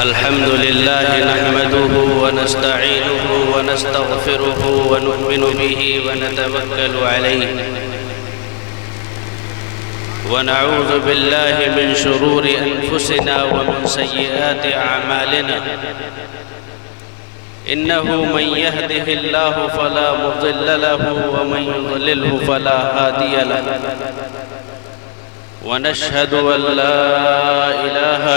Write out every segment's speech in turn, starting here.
अल्हम्दुलिल्लाह नहमदुहु व नस्तईनुहु व नस्तगफिरुहु व नु'मिनु बिही व नतवक्कलु अलैहि व नऊज़ु बिल्लाहि मिन शुरूरि अनफुसिना व मिन सय्यिआति अअमालिना इन्नहु मन यहदिहिल्लाहु फला मुज़िल्ल लहु व मन युज़लिल्हु फला हादिय लहु व नशहदु अन ला इलाहा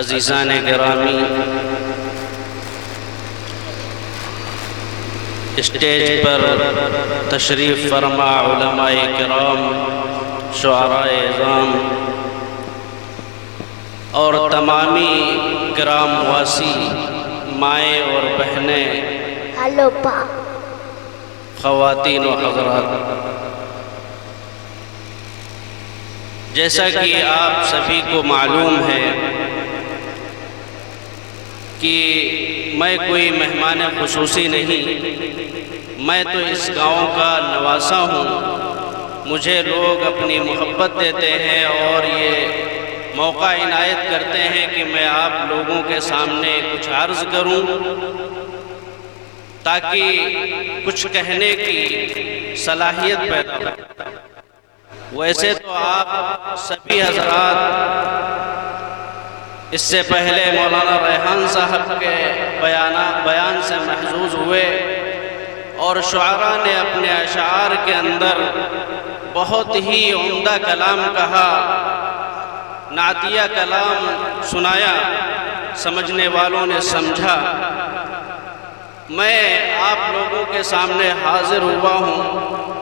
अज़ीज़ान गिरामी, स्टेज पर तशरीफ़ फरमा उलमाए किराम, शुअराए इज़ाम और तमामी किराम वासी, माएँ और बहनें, ख़वातीन व हज़रात, जैसा कि आप सभी को मालूम है कि मैं कोई मेहमान खुसूसी नहीं, मैं तो इस गांव का नवासा हूँ। मुझे लोग अपनी मोहब्बत देते हैं और ये मौका इनायत करते हैं कि मैं आप लोगों के सामने कुछ अर्ज़ करूँ ताकि कुछ कहने की सलाहियत पैदा हो। वैसे तो आप सभी हज़रात इससे पहले मौलाना रेहान साहब के बयान से महजूज हुए और शुअरा ने अपने अशार के अंदर बहुत ही उम्दा कलाम कहा, नातिया कलाम सुनाया, समझने वालों ने समझा। मैं आप लोगों के सामने हाजिर हुआ हूँ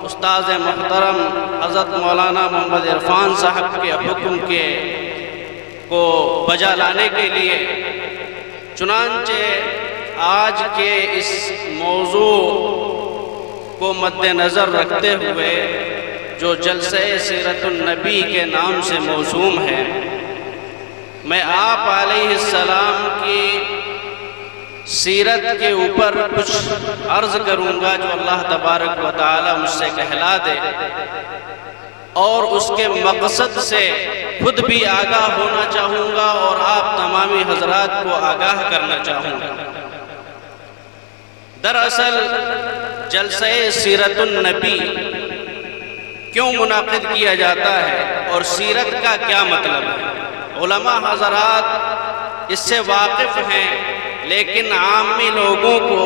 उस्ताद मोहतरम हज़रत मौलाना मोहम्मद इरफान साहब के हुक्म को बजा लाने के लिए। चुनांचे आज के इस मौजू को मद्देनज़र रखते हुए जो जलसे सीरतुन नबी के नाम से मौसूम है, मैं आप अलैहिस्सलाम की सीरत के ऊपर कुछ अर्ज़ करूँगा जो अल्लाह तबारक व तआला मुझसे कहला दे और उसके मकसद से खुद भी आगाह होना चाहूँगा और आप तमामी हजरात को आगाह करना चाहूँगा। दरअसल जलसे सीरतुन नबी क्यों मुनाक़िद किया जाता है और सीरत का क्या मतलब है? उलमा हजरात इससे वाकिफ़ हैं, लेकिन आमी लोगों को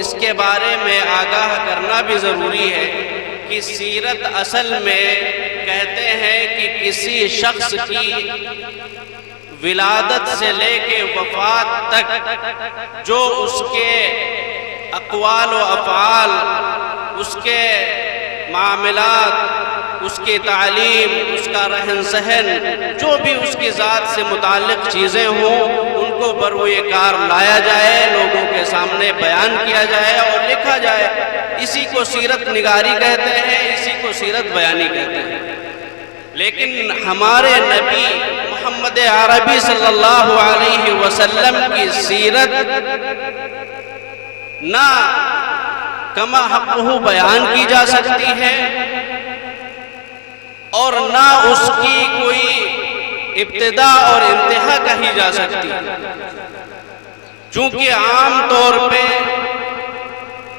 इसके बारे में आगाह करना भी ज़रूरी है कि सीरत असल में कहते हैं कि किसी शख्स की विलादत से लेके वफ़ात तक जो उसके अक़वाल व अफ़आल, उसके मामलात, उसकी तालीम, उसका रहन सहन, जो भी उसकी ज़ात से मुताल्लिक़ चीज़ें हों, उनको बरोए कार लाया जाए, लोगों के सामने बयान किया जाए और लिखा जाए। इसी को सीरत निगारी कहते हैं, इसी को सीरत बयानी कहते हैं। लेकिन हमारे नबी मोहम्मद अरबी सल्लल्लाहु अलैहि वसल्लम की सीरत ना कमा हक़्क़ुहु बयान की जा सकती है और ना उसकी कोई इब्तिदा और इंतहा कही जा सकती है, चूँकि आम तौर पे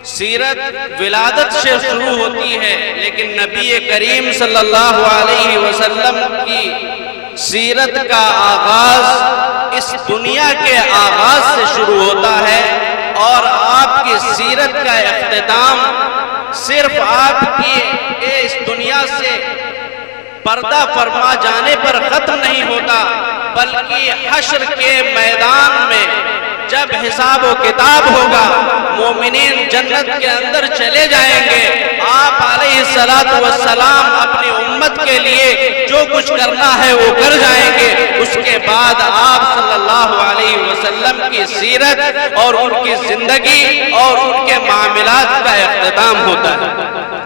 सीरत विलादत से शुरू होती है, लेकिन नबी करीम सल्लल्लाहु अलैहि वसल्लम की सीरत का आगाज इस दुनिया के आगाज से शुरू होता है और आपकी सीरत का इख्तिताम सिर्फ आपकी इस दुनिया से पर्दा फरमा जाने पर खत्म नहीं होता, बल्कि हश्र के मैदान में जब हिसाब व किताब होगा, मोमिनीन जन्नत के अंदर चले जाएंगे। आप अलैहिस्सलातु वस्सलाम अपनी उम्मत के लिए जो कुछ करना है वो कर जाएंगे। उसके बाद आप सल्लल्लाहु अलैहि वसल्लम की सीरत और उनकी जिंदगी और उनके मामलात का इख्तिताम होता है।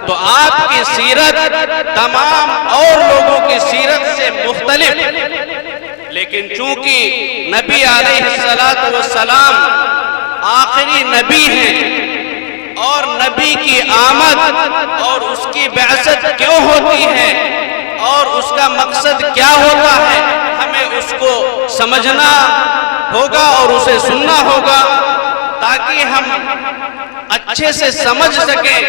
तो आपकी सीरत तमाम और लोगों की सीरत से मुख्तलिफ, लेकिन चूंकि नबी अलैहिस्सलातु वस्सलाम आखिरी नबी हैं और नबी की आमद और उसकी बेअसत क्यों होती है और उसका मकसद क्या होता है, हमें उसको समझना होगा और उसे सुनना होगा, ताकि हम अच्छे से समझ सकें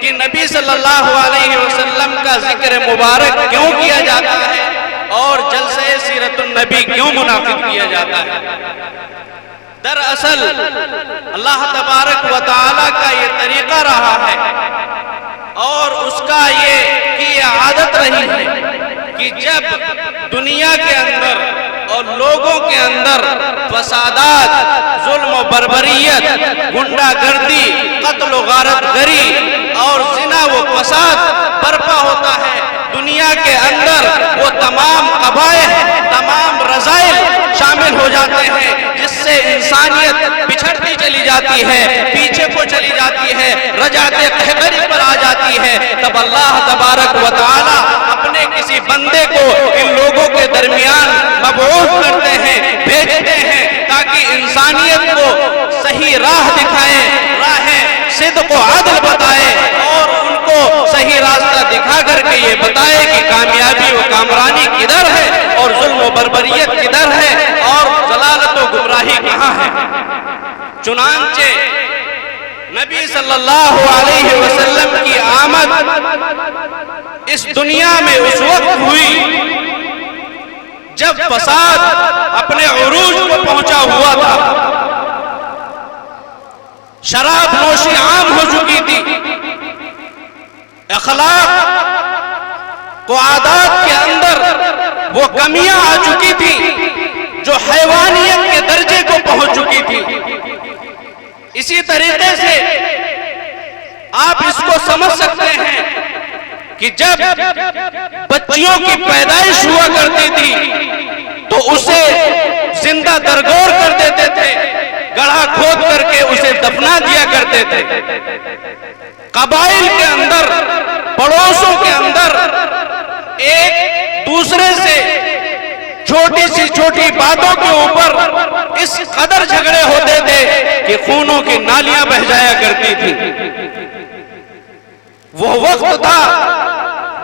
कि नबी सल्लल्लाहु अलैहि वसल्लम का जिक्र मुबारक क्यों किया जाता है और जलसे सीरतुन नबी क्यों मुनाकिब किया जाता है। दरअसल अल्लाह तबारक व तआला का ये तरीका रहा है और उसका ये आदत रही है कि जब दुनिया के अंदर और लोगों के अंदर फसादात, जुल्म व बर्बरियत, गुंडागर्दी, कत्ल व गारतगरी और जिना व फसाद बर्पा होता है, दुनिया के अंदर वो तमाम कबाइह, तमाम रज़ाइल शामिल हो जाते हैं, जिससे इंसानियत बिछड़ती चली जाती है, पीछे को चली जाती है, रजाते कहकरी पर आ जाती है। तब अल्लाह तबारक व तआला अपने किसी बंदे को इन लोगों के दरमियान मबऊस करते हैं, भेजते हैं, ताकि इंसानियत को सही राह दिखाए, राह सिद्क़ व अदल बताए और उनको सही रास्ता दिखा करके ये बताए कि कामयाबी व कामरानी किधर है और जुल्म व बर्बरियत किधर है और जलालत व गुमराही कहाँ है। चुनांचे नबी सल्लल्लाहु अलैहि वसल्लम की आमद इस दुनिया में उस वक्त हुई जब फसाद अपने उरूज को पहुंचा हुआ था, शराब नोशी आम हो चुकी थी, अखलाक को आदात के अंदर वो कमियां आ चुकी थी जो हैवानियत के दर्जे को पहुंच चुकी थी। इसी तरीके से आप इसको समझ सकते हैं कि जब बच्चियों की पैदाइश हुआ करती थी तो उसे जिंदा दरगोर कर देते थे, गड्ढा खोद करके उसे दफना दिया करते थे। कबाइल के अंदर, पड़ोसों के अंदर एक दूसरे से छोटी सी छोटी बातों के ऊपर इस कदर झगड़े होते थे कि खूनों की नालियां बह जाया करती थी। वो वक्त था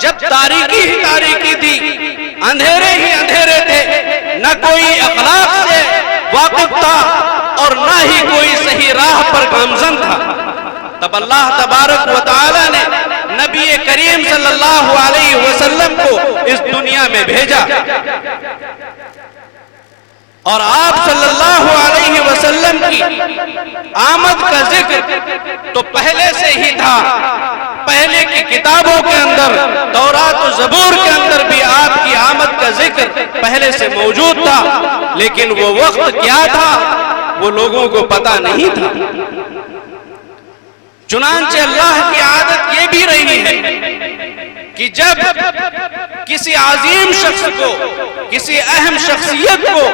जब तारीकी ही तारीकी थी, अंधेरे ही अंधेरे थे, न कोई अखलाक से वाकिफ था और न ही कोई सही राह पर गामजन था। तब अल्लाह तबारक व तआला ने नबी करीम सल्लल्लाहु अलैहि वसल्लम को इस दुनिया में भेजा और आप सल्लल्लाहु अलैहि वसल्लम की आमद का जिक्र तो पहले से ही था। पहले की किताबों के अंदर, तौरात और ज़बूर के अंदर भी आपकी आमद का जिक्र पहले से मौजूद था, लेकिन वो वक्त क्या था वो लोगों को पता नहीं था। चुनांचे अल्लाह की आदत ये भी रही है कि जब किसी आजीम शख्स को, किसी अहम शख्सियत को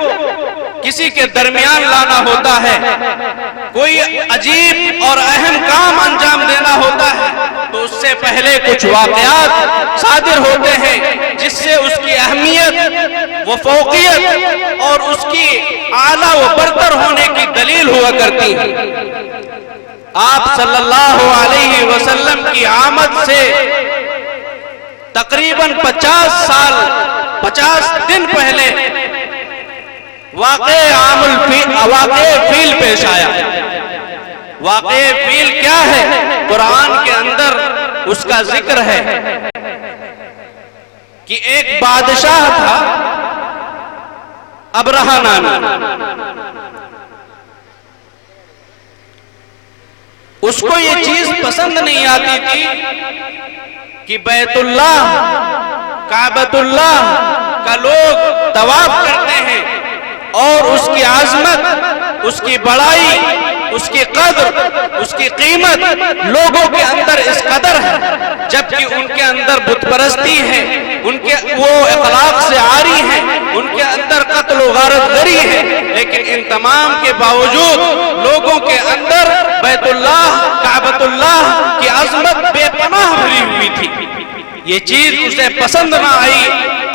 किसी के दरमियान लाना होता है, कोई अजीब और अहम काम अंजाम देना होता है, तो उससे पहले कुछ वाक़यात सादिर होते हैं जिससे उसकी अहमियत व फौकियत और उसकी आला व बरतर होने की दलील हुआ करती है। आप सल्लल्लाहु अलैहि वसल्लम की आमद से तकरीबन 50 दिन पहले वाक़े फील पेश आया। वाक़े फील क्या है, कुरान के अंदर उसका जिक्र है कि एक बादशाह था अबरहा नामी, उसको ये चीज पसंद नहीं आती थी कि बैतुल्लाह काबतुल्लाह का लोग तवाफ करते हैं और उसकी आजमत, उसकी बड़ाई, उसकी कद्र, उसकी कीमत लोगों के अंदर इस कदर है, जबकि उनके अंदर बुतपरस्ती है, उनके वो अखलाक से आरी हैं, उनके अंदर कत्ल व गारतगरी है। लेकिन इन तमाम के बावजूद लोगों के अंदर बैतुल्लाह काबतुल्लाह की अजमत बेपनाह भरी हुई थी। ये चीज उसे पसंद ना आई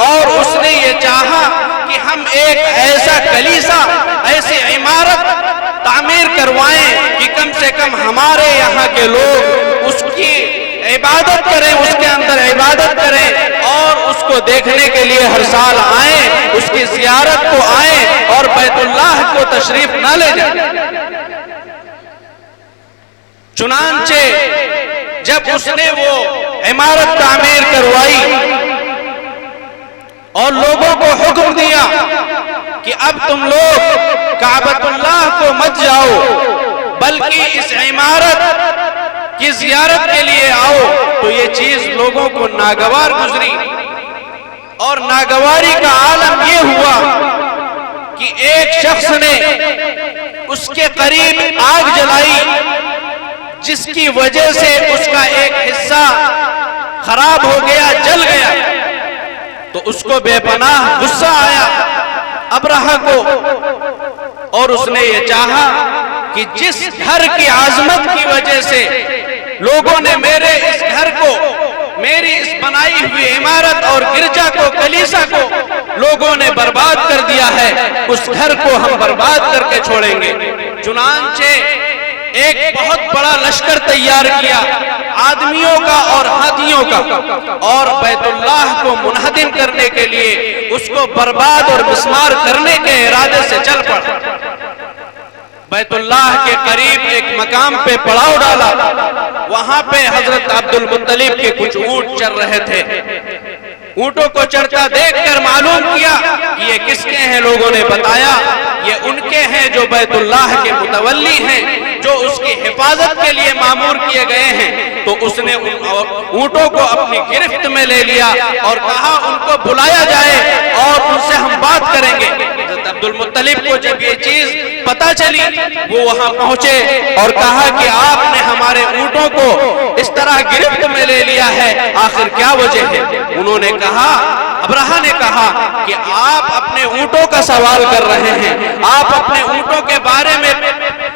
और उसने ये चाहा कि हम एक ऐसा कलीसा, ऐसी इमारत तामीर करवाएं कि कम से कम हमारे यहाँ के लोग उसकी इबादत करें, उसके अंदर इबादत करें और उसको देखने के लिए हर साल आए, उसकी जियारत को आए और बैतुल्लाह को तशरीफ ना ले जाए। चुनांचे जब उसने वो इमारत तामीर करवाई और लोगों को हुक्म दिया कि अब तुम लोग काबतुल्लाह को मत जाओ बल्कि इस इमारत की जियारत के लिए आओ, तो ये चीज लोगों को नागवार गुजरी और नागवारी का आलम ये हुआ कि एक शख्स ने उसके करीब आग जलाई जिसकी वजह से उसका एक हिस्सा खराब हो गया, जल गया। तो उसको बेपनाह गुस्सा आया अबरहा को और उसने ये चाहा कि जिस घर की आजमत की वजह से लोगों ने मेरे इस घर को, मेरी इस बनाई हुई इमारत और गिरजा को, कलीसा को लोगों ने बर्बाद कर दिया है, उस घर को हम बर्बाद करके छोड़ेंगे। चुनांचे एक बहुत बड़ा लश्कर तैयार किया आदमियों का और हाथियों का और बैतुल्लाह को मुनहदिम करने के लिए उसको बर्बाद और मिस्मार करने के इरादे से चल पड़ा। बैतुल्लाह के करीब एक मकाम पे पड़ाव डाला, वहां पे हजरत अब्दुल मुत्तलिब के कुछ ऊंट चल रहे थे। ऊंटों को चढ़ता देखकर मालूम किया कि ये किसके हैं। लोगों ने बताया ये उनके हैं जो बैतुल्लाह के मुतवल्ली हैं, जो उसकी हिफाजत के लिए मामूर किए गए हैं। तो उसने उन ऊंटों को अपनी गिरफ्त में ले लिया और कहा उनको बुलाया जाए और उनसे हम बात करेंगे। अब्दुल मुत्तलिब को जब ये चीज पता चली वो वहां पहुंचे और कहा कि आपने हमारे ऊंटों को इस तरह गिरफ्त में ले लिया है, आखिर क्या वजह है। उन्होंने कहा, अबरहा ने कहा कि आप अपने ऊंटों का सवाल कर रहे हैं, आप अपने ऊंटों के बारे में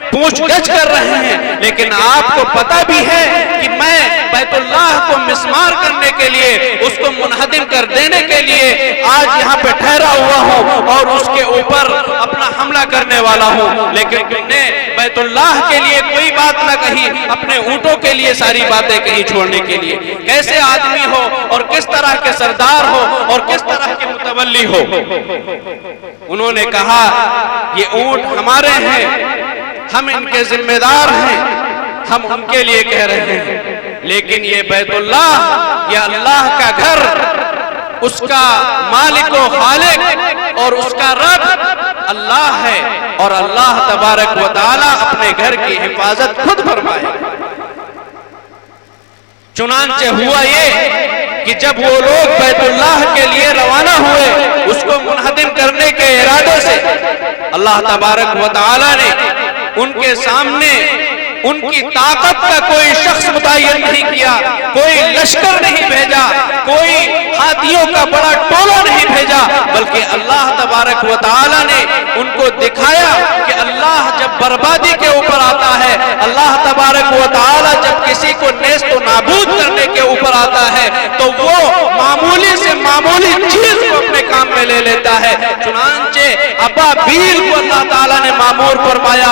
पूछगछ कर रहे हैं, लेकिन आपको पता भी है कि मैं बैतुल्लाह को मिस्मार करने के लिए, उसको मुनहदिम कर देने के लिए आज यहाँ पे ठहरा हुआ हूँ और उसके ऊपर अपना हमला करने वाला हूँ। लेकिन तुमने बैतुल्लाह के लिए कोई बात ना कही, अपने ऊंटों के लिए सारी बातें कही छोड़ने के लिए। कैसे आदमी हो और किस तरह के सरदार हो और किस तरह के मुतवल्ली हो। उन्होंने कहा ये ऊंट हमारे हैं, हम इनके जिम्मेदार हैं, हम उनके लिए कह रहे हैं, लेकिन ये बैतुल्लाह, ये अल्लाह का घर, उसका मालिक व खालिक और उसका रब अल्लाह है और अल्लाह तबारक व तआला अपने घर की हिफाजत खुद फरमाए। चुनांचे हुआ ये कि जब वो लोग बैतुल्लाह के लिए रवाना हुए उसको मुनहदिम करने के इरादे से, अल्लाह तबारक व तआला ने उनके सामने उनकी ताकत का कोई शख्स मुतय्यन नहीं किया, कोई लश्कर नहीं भेजा, कोई हाथियों का बड़ा टोला नहीं भेजा, बल्कि अल्लाह तबारक व तआला ने उनको दिखाया कि अल्लाह जब बर्बादी के ऊपर आता है, अल्लाह तबारक व तआला जब किसी को नेस्त व नाबूद करने के ऊपर आता है तो वो मामूली से मामूली चीज को अपने काम में ले लेता है। चुनांचे अबाबील को अल्लाह ताला ने मामूर फरमाया,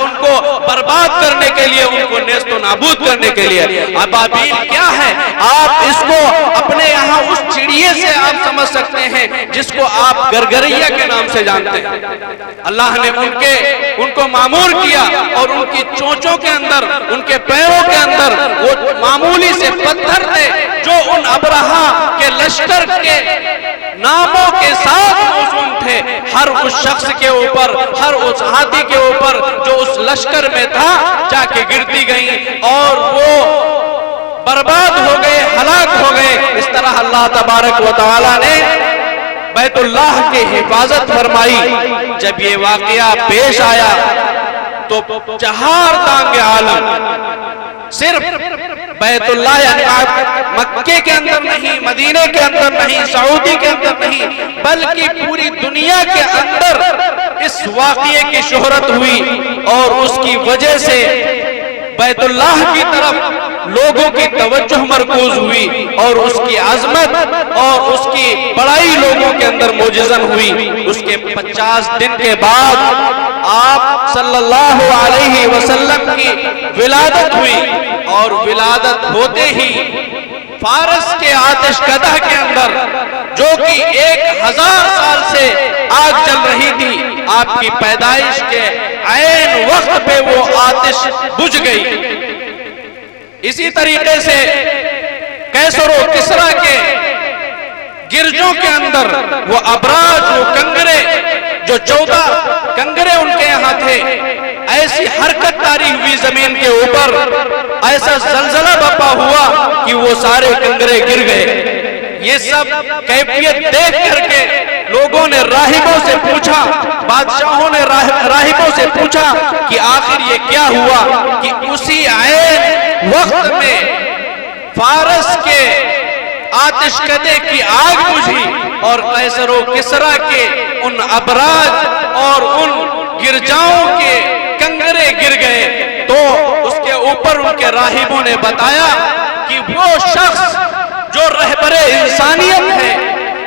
उनको बर्बाद करने के लिए, उनको नेस्त व नाबूद करने के लिए। अबाबील क्या है, आप इसको अपने यहाँ उस चिड़िए से आप समझ सकते हैं जिसको आप गरगरैया के नाम से जानते हैं। अल्लाह ने उनको मामूर किया और उनकी चोंचों के अंदर, उनके पैरों के अंदर वो मामूली से पत्थर थे जो उन अबरहा के लश्कर के नामों के साथ मौजूद थे। हर उस शख्स के ऊपर, हर उस हाथी के ऊपर जो उस लश्कर में था, जाके गिरती गई और वो बर्बाद हो गए, हलाक हो गए। इस तरह अल्लाह तबारक व तआला ने बैतुल्लाह की हिफाजत फरमाई। जब ये वाकया पेश आया तो चार दांगे आलम सिर्फ बैतुल्लाह यानी मक्के के अंदर नहीं, मदीने के अंदर नहीं, सऊदी के अंदर नहीं, बल्कि पूरी दुनिया के अंदर इस वाकये की शोहरत हुई और उसकी वजह से बैतुल्लाह की तरफ लोगों की तवज्जो मरकूज हुई और उसकी आजमत और उसकी बड़ाई लोगों के अंदर मोजिज़न हुई। उसके 50 दिन के बाद आप सल्लल्लाहु अलैहि वसल्लम की विलादत हुई और विलादत होते ही फारस के आतिशकदा के अंदर, जो कि 1000 साल से आग जल रही थी, आपकी पैदाइश के ऐन वक्त पे वो आतिश बुझ गई। इसी तरीके से कैसर व किसरा के गिरजों के अंदर वो अबराज, वो कंगरे, जो 14 कंगरे उनके यहाँ थे, ऐसी हरकत तारी हुई जमीन के ऊपर, ऐसा जलजला बपा हुआ कि वो सारे कंगरे गिर गए। ये सब कैफियत देख करके लोगों ने राहिबों से पूछा, बादशाहों ने राहिबों से पूछा कि आखिर ये क्या हुआ कि उसी ऐन वक्त में फारस के आतिशकदे की आग बुझी और कैसर व किसरा के उन अबराज और उन गिरजाओं के कंगरे गिर गए। तो उसके ऊपर उनके राहिबों ने बताया कि वो शख्स जो रहबरे इंसानियत है,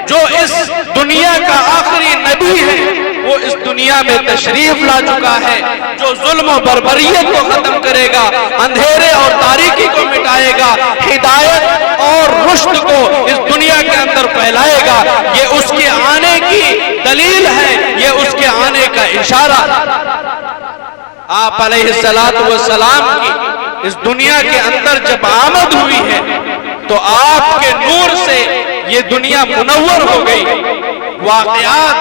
जो इस दुनिया का आखिरी नबी है, वो इस दुनिया में तशरीफ ला चुका है, जो जुल्म और बर्बरियत को खत्म करेगा, अंधेरे और तारीकी को मिटाएगा, हिदायत और रुश्द को इस दुनिया के अंदर फैलाएगा। ये उसके आने की दलील है, ये उसके आने का इशारा। आप अलैहिस्सलातु वस्सलाम की इस दुनिया के अंदर जब आमद हुई है तो आपके नूर से ये दुनिया मुनव्वर हो गई। वाक़यात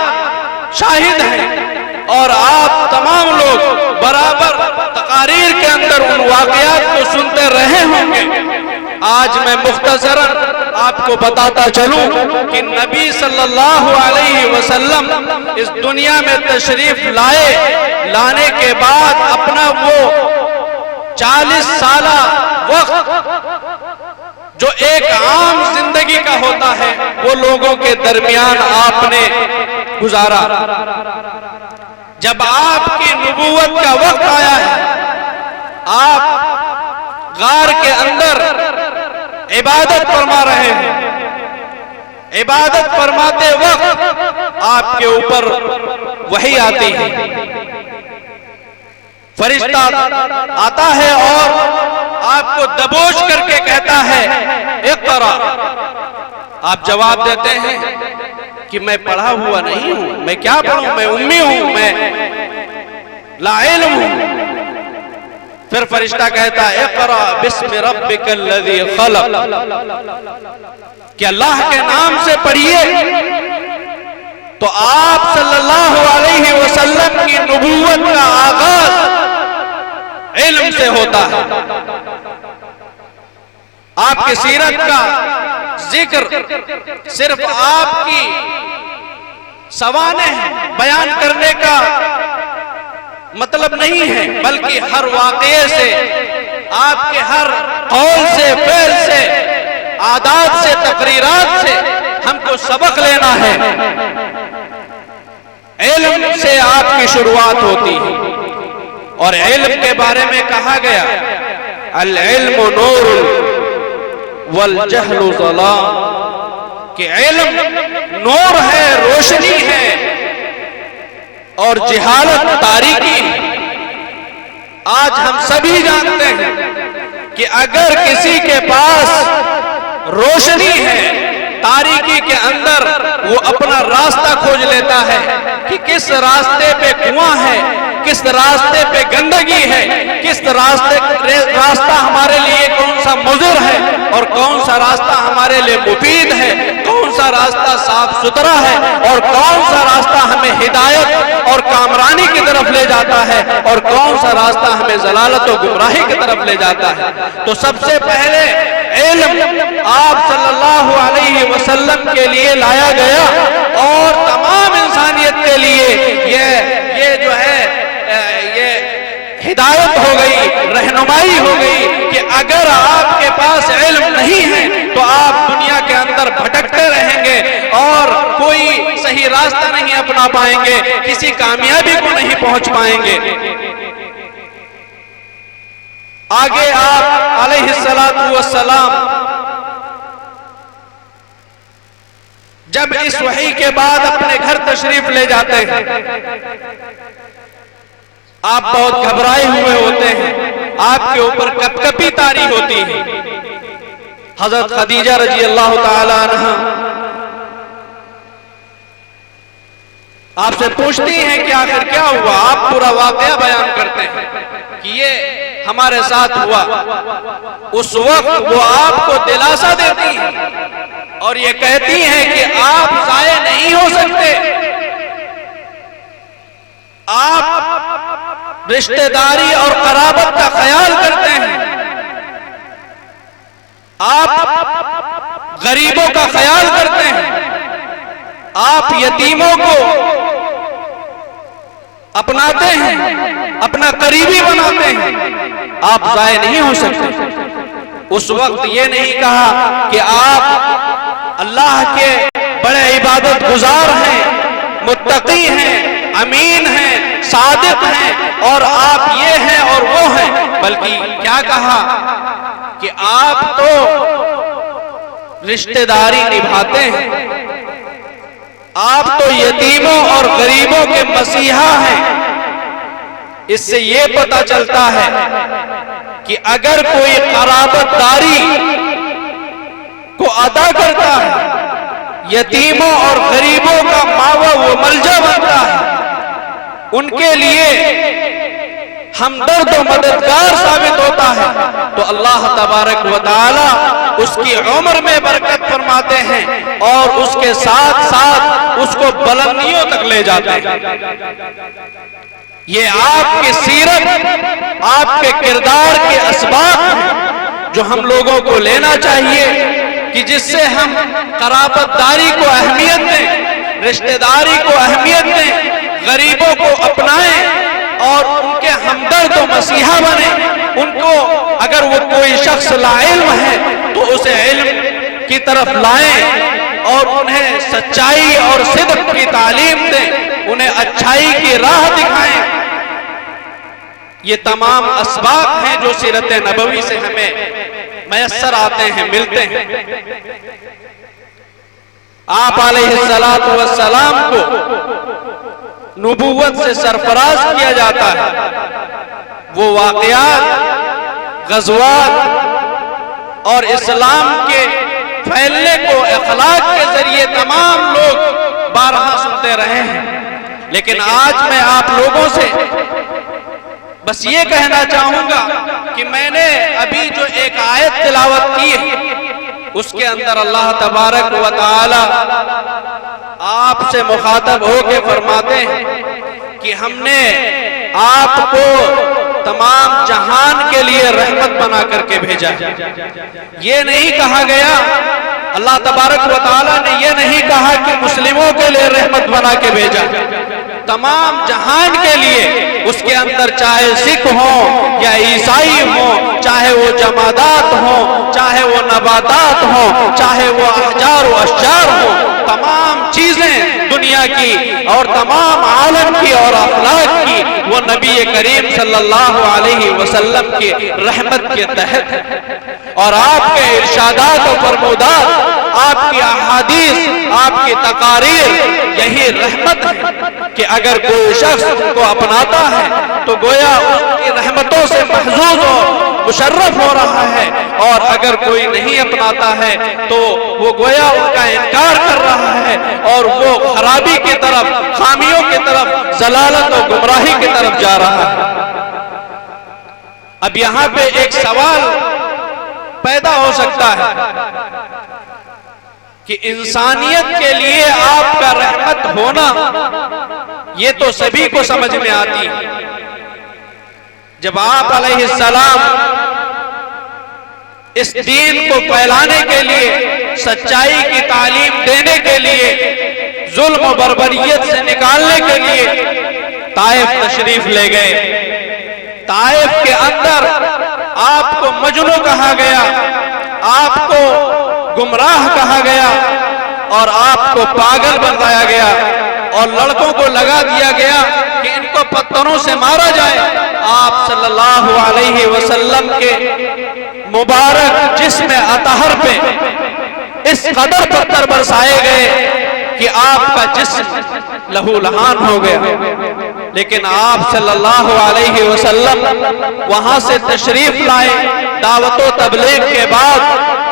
शाहिद हैं और आप तमाम लोग बराबर तकारीर के अंदर उन वाक़यात को सुनते रहे होंगे। आज मैं मुख्तसरन आपको बताता चलूं कि नबी सल्लल्लाहु अलैहि वसल्लम इस दुनिया में तशरीफ लाने के बाद अपना वो 40 साला वक्त जो एक आम जिंदगी का होता है, वो लोगों के दरमियान आपने गुजारा। जब आपकी नबूवत का वक्त आया है, आप गार के अंदर इबादत फरमा रहे हैं। इबादत फरमाते वक्त आपके ऊपर वही आती है, फरिश्ता आता है और आपको दबोच करके कहता है इक़रा। आप जवाब देते हैं कि मैं पढ़ा हुआ नहीं हूं, मैं क्या पढ़ूं, मैं उम्मी हूं, मैं ला इल्म हूं। फिर फरिश्ता कहता है इक़रा बिस्मि रब्बिकल्लज़ी खलक़, कि अल्लाह के नाम से पढ़िए। तो आप सल्लल्लाहु अलैहि वसल्लम की नबूवत का आगाज इल्म से होता है। आपकी सीरत का जिक्र सिर्फ आपकी सवाने बयान करने का मतलब नहीं है, बल्कि हर वाक़ये से, आपके हर कौल से, फ़ेल से, आदात से, तकरीरात से हमको सबक लेना है। इल्म से आपकी शुरुआत होती है और इल्म के बारे में कहा गया अल इल्मु नूरुन वल जहलु ज़लाम, कि इल्म नूर है, रोशनी है और जहालत तारीकी है। आज हम सभी जानते हैं कि अगर किसी के पास रोशनी है, तारीकी के अंदर वो अपना रास्ता खोज लेता है कि किस रास्ते पे कुआं है, किस रास्ते पे गंदगी है, किस रास्ता हमारे लिए कौन सा मुज़िर है और कौन सा रास्ता हमारे लिए मुफीद है, कौन सा रास्ता साफ सुथरा है और कौन सा रास्ता हमें हिदायत और कामरानी की तरफ ले जाता है और कौन सा रास्ता हमें जलालत और गुमराही की तरफ ले जाता है। तो सबसे पहले इल्म आप सल्लल्लाहु अलैहि वसल्लम के लिए लाया गया और तमाम इंसानियत के लिए ये जो है ये हिदायत हो गई, रहनुमाई हो गई कि अगर आपके पास इल्म नहीं है तो आप दुनिया के अंदर भटकते रहेंगे और कोई सही रास्ता नहीं अपना पाएंगे, किसी कामयाबी को नहीं पहुंच पाएंगे। आगे आप अलैहिस्सलातु वस्सलाम जब इस वही के बाद अपने घर तशरीफ ले जाते हैं, आप बहुत घबराए हुए होते हैं, आपके ऊपर कपकपी तारी होती है। हजरत खदीजा रजी अल्लाह ताला अन्हा आपसे पूछती हैं कि आखिर क्या हुआ। आप पूरा वाकया बयान करते हैं कि ये हमारे साथ हुआ। उस वक्त वो आपको दिलासा देती हैं और ये कहती हैं कि आप ज़ाये नहीं हो सकते, आप रिश्तेदारी और कराबत का ख्याल करते हैं, आप गरीबों का ख्याल करते हैं, आप यतीमों को अपनाते हैं, अपना करीबी बनाते हैं, आप ज़ाये नहीं हो सकते। उस वक्त ये नहीं कहा कि आप अल्लाह के बड़े इबादत गुजार हैं, मुत्तकी हैं, अमीन हैं, सादिक हैं और आप ये हैं और वो हैं, बल्कि क्या कहा कि आप तो रिश्तेदारी निभाते हैं, आप तो यतीमों और गरीबों के मसीहा हैं। इससे ये पता चलता है कि अगर कोई कराबतदारी को अदा करता है, यतीमों और गरीबों का मावा वो मलजा बनता है, उनके लिए हमदर्द और मददगार साबित होता है, तो अल्लाह तबारक व तआला उसकी उम्र में बरकत फरमाते हैं और उसके साथ साथ उसको बुलंदियों तक ले जाते हैं। ये आपकी सीरत, आपके किरदार के असबाब हैं जो हम लोगों को लेना चाहिए कि जिससे हम कराबतदारी को अहमियत दें, रिश्तेदारी को अहमियत दें, गरीबों को अपनाएं और उनके हमदर्द और मसीहा बने। उनको अगर वो कोई शख्स लाइल्म है तो उसे इल्म की तरफ लाएं और उन्हें सच्चाई और सिद्क की तालीम दें, उन्हें अच्छाई की राह दिखाएं। ये तमाम असबाब हैं जो सीरत नबवी से हमें मयस्सर आते हैं, मिलते हैं। आप अलैहिस्सलातु वस्सलाम को नबूवत से सरफराज किया जाता है। वो वाक़यात, गज़वात और इस्लाम के फैलने को अखलाक के जरिए तमाम लोग बारहा सुनते रहे हैं, लेकिन आज मैं आप लोगों से बस ये कहना चाहूंगा कि मैंने अभी जो एक आयत तिलावत की है उसके अंदर अल्लाह तबारक व तआला आपसे मुखातब होके फरमाते हैं कि हमने आपको तमाम जहान के लिए रहमत बना करके भेजा। ये नहीं कहा गया, अल्लाह तबारक व तआला ने ये नहीं कहा कि मुस्लिमों के लिए रहमत बना के भेजा, तमाम जहान के लिए। उसके अंदर चाहे सिख हो या ईसाई हो, चाहे वो जमादात हो, चाहे वो नबातात हो, चाहे वो अहजार व अशजार हो, तमाम चीजें दुनिया की और तमाम आलम की और अखलाक की वो नबी करीम सल्लल्लाहु अलैहि वसल्लम की रहमत के तहत है। और आपके इरशादात और फरमूदात, आपकी अहादीस, आपकी तकारीर यही रहमत है कि अगर कोई शख्स को अपनाता है तो गोया उसकी रहमतों से महजूज और मुशर्रफ हो रहा है, और अगर कोई नहीं अपनाता है तो वो गोया उनका इनकार कर रहा है और वो खराबी की तरफ, खामियों की तरफ, जलालत और गुमराही की तरफ जा रहा है। अब यहां पे एक सवाल पैदा हो सकता है कि इंसानियत के लिए आपका रहमत होना ये तो सभी को समझ में आती है। जब आप अलैहिस्सलाम इस दीन को फैलाने के लिए, सच्चाई की तालीम देने के लिए, जुल्म और बर्बरियत से निकालने के लिए ताइफ तशरीफ ले गए। ताइफ के अंदर आपको मजनू कहा गया, आपको गुमराह कहा गया और आपको पागल बताया गया, और लड़कों को लगा दिया गया कि इनको पत्थरों से मारा जाए। आप सल्लल्लाहु अलैहि वसल्लम के मुबारक जिस्म अतहर पे इस कदर पत्थर बरसाए गए कि आपका जिस्म लहूलुहान हो गया। लेकिन आप सल्लल्लाहु अलैहि वसल्लम वहां से तशरीफ लाए। दावत व तबलीग के बाद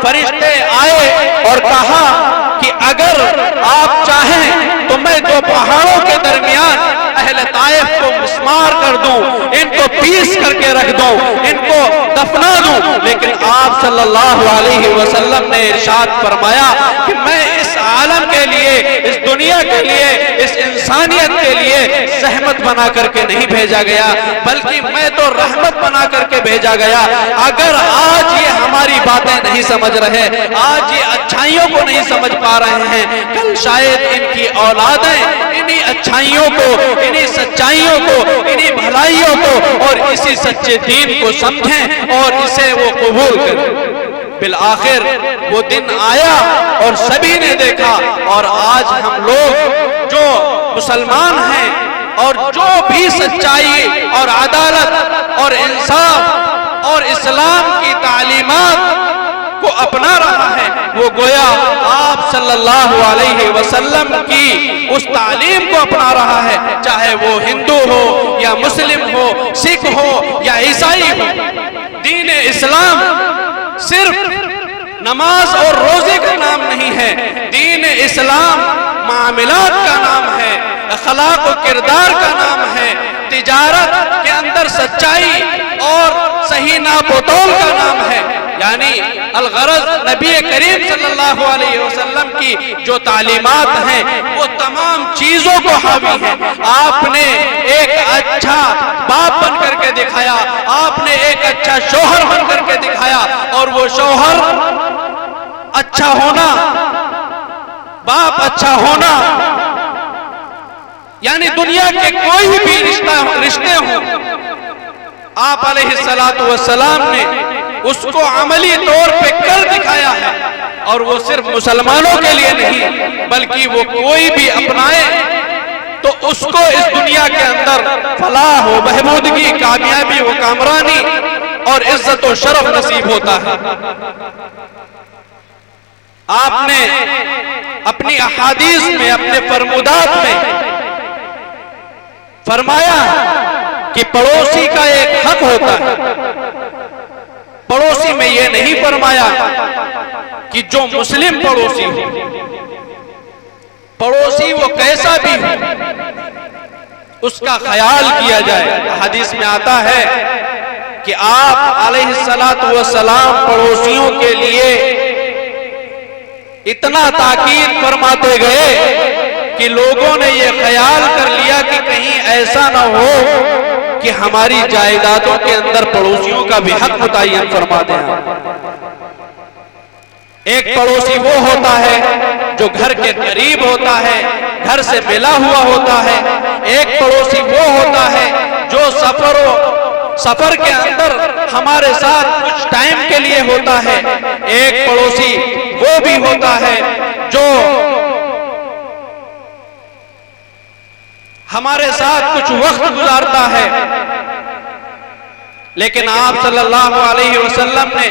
फरिश्ते आए और कहा कि अगर आप चाहें तो मैं दो पहाड़ों के दरमियान अहले ताइफ को मिस्मार कर दूं, इनको पीस करके रख दूं, इनको दफना दूं। लेकिन आप सल्लल्लाहु अलैहि वसल्लम ने इरशाद फरमाया कि मैं इस आलम के लिए, इस दुनिया के लिए, इस इंसानियत के लिए सहमत बना करके नहीं भेजा गया, बल्कि मैं तो रहमत बना करके भेजा गया। अगर आज ये हमारी बातें नहीं समझ रहे, आज ये अच्छाइयों को नहीं समझ पा रहे हैं, कल शायद इनकी औलादें इन्हीं अच्छाइयों को, इन्हीं सच्चाइयों को, इन्हीं भलाइयों को और इसी सच्चे दीन को समझें और इसे वो कबूल करें। बिल आखिर वो दिन आया और सभी ने देखा, और आज हम लोग जो मुसलमान हैं और जो भी सच्चाई और अदालत और इंसाफ और इस्लाम की तालीमात को अपना रहा है, वो गोया आप सल्लल्लाहु अलैहि वसल्लम की उस तालीम को अपना रहा है, चाहे वो हिंदू हो या मुस्लिम हो, सिख हो या ईसाई हो। दीन इस्लाम सिर्फ नमाज और रोजे का नाम नहीं है, दीन इस्लाम मामलात का नाम है, अखलाक और किरदार का नाम है, तिजारत के अंदर सच्चाई और सही नापोतोल का नाम है। यानी अलगरज नबी करीम सल्लल्लाहु अलैहि वसल्लम की जो तालीमात हैं वो तमाम चीजों को हावी है। आपने एक अच्छा बाप बन करके दिखाया, आपने एक अच्छा शौहर बन करके दिखाया, और वो शौहर अच्छा होना, बाप अच्छा होना, यानी दुनिया के कोई भी रिश्ते हों, आप अलैहिस्सलातु वस्सलाम ने उसको अमली तौर पे कर दिखाया है। और वो सिर्फ मुसलमानों के लिए नहीं, बल्कि वो कोई भी अपनाए तो उसको इस दुनिया के अंदर फलाह हो, बहबूदगी, कामयाबी हो, कामरानी और इज्जत और शरफ नसीब होता है। आपने अपनी अहादीस में, अपने फरमुदात में फरमाया कि पड़ोसी का एक हक होता है। पड़ोसी में यह नहीं फरमाया कि जो मुस्लिम पड़ोसी हो, पड़ोसी वो कैसा भी हो उसका ख्याल किया जाए। हदीस में आता है कि आप अलैहिस्सलातु वस्सलाम पड़ोसियों के लिए इतना ताकीद फरमाते गए कि लोगों ने यह ख्याल कर लिया कि कहीं ऐसा ना हो कि हमारी जायदादों के अंदर पड़ोसियों का भी हक मुतय्यन फरमा दें। एक पड़ोसी वो होता है जो घर के करीब होता है, घर से मिला हुआ होता है। एक पड़ोसी वो होता है जो सफर के अंदर हमारे साथ कुछ टाइम के लिए होता है। एक पड़ोसी वो भी होता है जो हमारे साथ कुछ वक्त गुजारता है। लेकिन आप सल्लल्लाहु अलैहि वसल्लम ने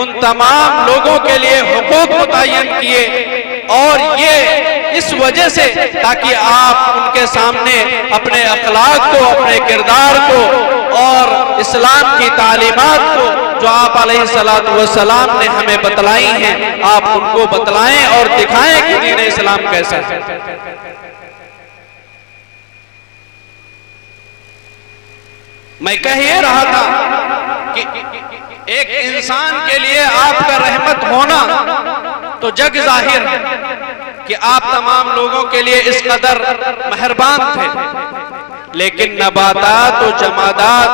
उन तमाम लोगों के लिए हुकूक मुतय्यन किए और ये इस वजह से ताकि आप उनके सामने अपने अखलाक को, अपने किरदार को और इस्लाम की तालीमात को जो आप अलैहिस्सलातु वस्सलाम ने हमें बतलाई हैं, आप उनको बतलाएं और दिखाएं कि दीन इस्लाम कैसा है। मैं कह ये रहा था कि एक इंसान के लिए आपका रहमत होना तो जग जाहिर है कि आप तमाम लोगों के लिए इस कदर मेहरबान थे, लेकिन नबातात और जमादात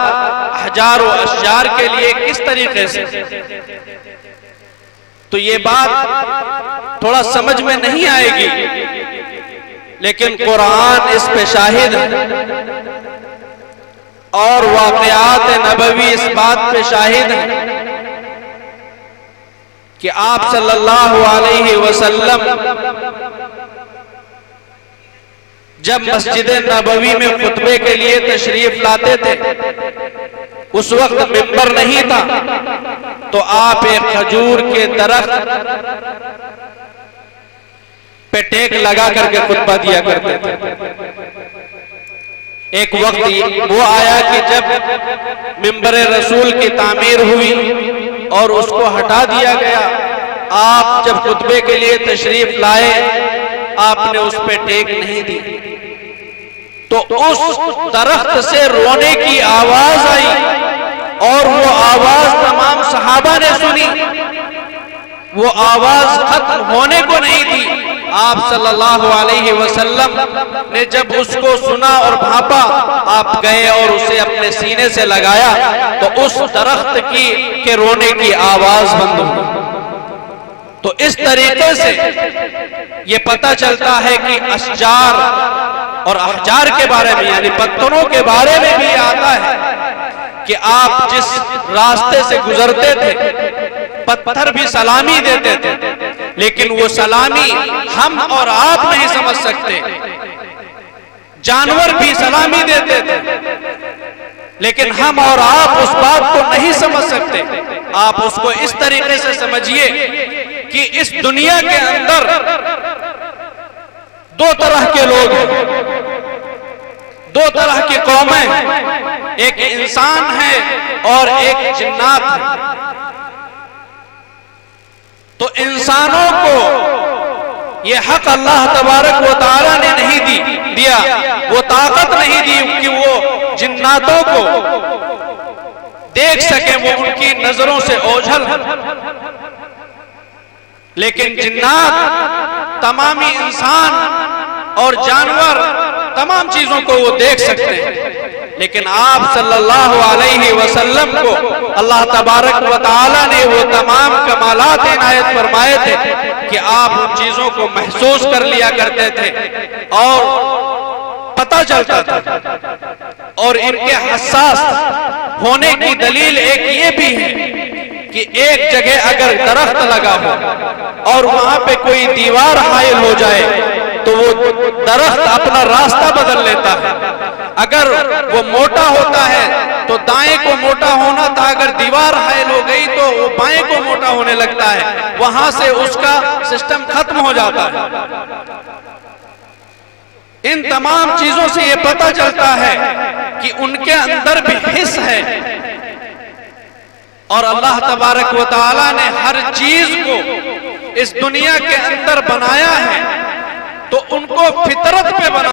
हजारों अशजार के लिए किस तरीके से, तो ये बात थोड़ा समझ में नहीं आएगी, लेकिन कुरान इस पे शाहिद है और वाक़यात नबवी इस बात पे शाहिद है कि आप सल्लल्लाहु अलैहि वसल्लम जब मस्जिद नबवी में खुतबे के लिए तशरीफ लाते थे, उस वक्त मिंबर नहीं था, तो आप एक खजूर के दरख्त पे टेक लगा करके खुतबा दिया करते थे। एक वक्त वो आया कि जब मिंबर रसूल की तामीर हुई और उसको हटा दिया गया, आप जब खुतबे के लिए तशरीफ लाए, आपने उस पे टेक नहीं दी, तो उस दरख्त से रोने की आवाज आई और वो आवाज तमाम सहाबा ने सुनी। वो आवाज खत्म होने को नहीं थी। आप सल्लल्लाहु अलैहि वसल्लम ने जब उसको सुना और भांपा, आप गए और उसे अपने सीने से लगाया, तो उस दरख्त के रोने की आवाज बंद हुई। तो इस तरीके से ये पता चलता है कि अशजार और अहजार के बारे में, यानी पत्थरों के बारे में भी आता है कि आप जिस रास्ते से गुजरते थे, पत्थर भी सलामी देते थे, लेकिन वो सलामी हम और आप नहीं समझ सकते। जानवर भी सलामी देते थे, लेकिन हम और आप उस बात को नहीं समझ सकते। आप उसको इस तरीके से समझिए कि इस दुनिया के अंदर दो तरह के लोग हैं, दो तरह की कौमें हैं, एक इंसान है और एक जिन्नात है। तो इंसानों को ये हक अल्लाह तबारक व तआला ने नहीं दिया, वो ताकत नहीं दी कि वो जिन्नातों को देख सके, वो उनकी नजरों से ओझल है। लेकिन जिन्नात तमामी इंसान और जानवर तमाम चीजों को वो देख सकते हैं, लेकिन आप सल्लल्लाहु अलैहि वसल्लम को अल्लाह तबारक व तआला ने वो तमाम कमालात इनायत फरमाए थे कि आप उन चीजों को महसूस कर लिया करते थे और पता चलता था। और इनके हसास होने की दलील एक ये भी है कि एक जगह अगर दरख्त लगा हो और वहां पे कोई दीवार हायल हो जाए तो वो दरख्त अपना रास्ता बदल लेता है। अगर वो मोटा होता है तो दाएं को मोटा होना था, अगर दीवार हायल हो गई तो वो बाएं को मोटा होने लगता है, वहां से उसका सिस्टम खत्म हो जाता है। इन तमाम चीजों से ये पता चलता है कि उनके अंदर भी हिस्स है और अल्लाह तबारक व तआला ने हर चीज को इस दुनिया के अंदर बनाया है तो उनको फितरत पे बना